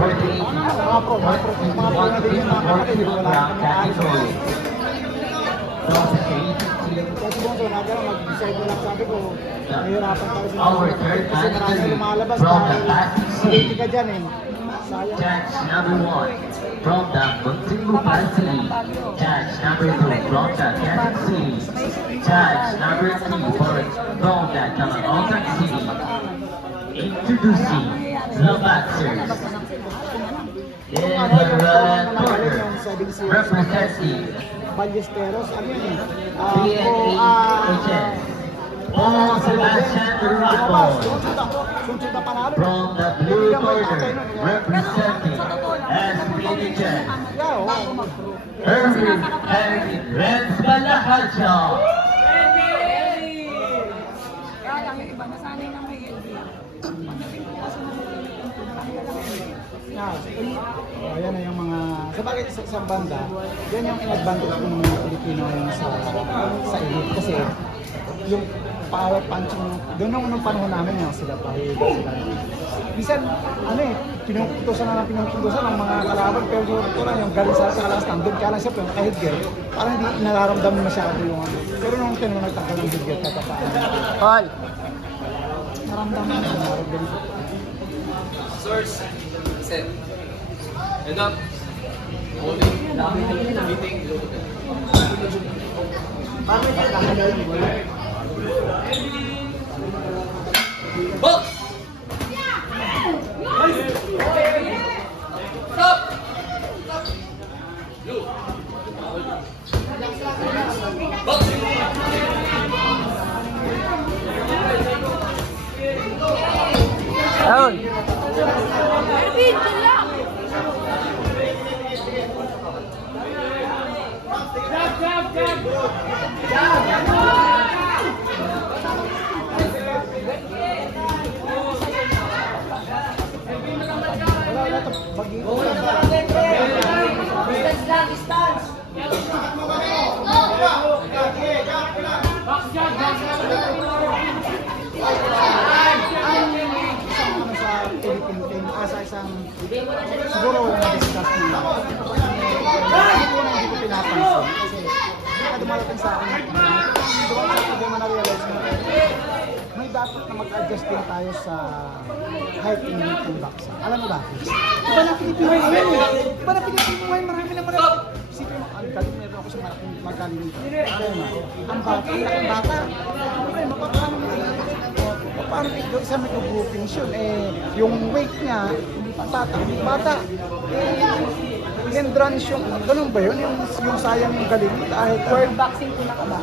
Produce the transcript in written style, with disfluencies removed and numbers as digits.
Our third category from the Pasig City. Judge number 1 from the Muntinlupa City. Judge number 2 from the Quezon City. Judge number 3 from the Caloocan City. Introducing the boxers. In the red corner, representing Ballesteros, ano yun eh? PNHS, Paul Sebastian Ramos. From the blue corner, representing SPNHS, Erwin Henry Renz Balahaja. Kaya lang yung iba, nasanay ng may LB. Pagdating ko kasi Ayan na yung mga, sabagay sa isang banda, yan yung in-advantage ng mga Pilipino ngayon sa elite. Kasi yung power punching, doon nung panahon namin yung sila pa. Minsan, ano eh, pinuputusan ng mga kalaban, pero ito lang yung galing sa kalas nandun. Kaya lang siya, pero kahidger, parang hindi nararamdaman masyado yung ano. Pero nung tinanong nagtanggal ng hidger, katapaan. Hoy! Naramdaman na naramdaman. Source, set. Head up. Holding. Meeting. Box! Stop! Box! Down! Erwin, chill lang! Siguro na-discuss nila. Hindi ko pinapansin. Kasi hindi ka dumalating sa akin. Hindi mo na-realize mo. May dapat na mag-adjust din tayo sa height and weight ng boxing. Alam mo bakit? Iba na Pilipino ngayon eh. Iba na Pilipino ngayon. Marami na marami. Isipin mo, ang galing meron ako sa magkalinitan. Ang bata. Mapapano mo paano ito isa may groupings yun yung weight niya bata hindrance yung ganun ba yun yung sayang yung galing World boxing po na ka ba?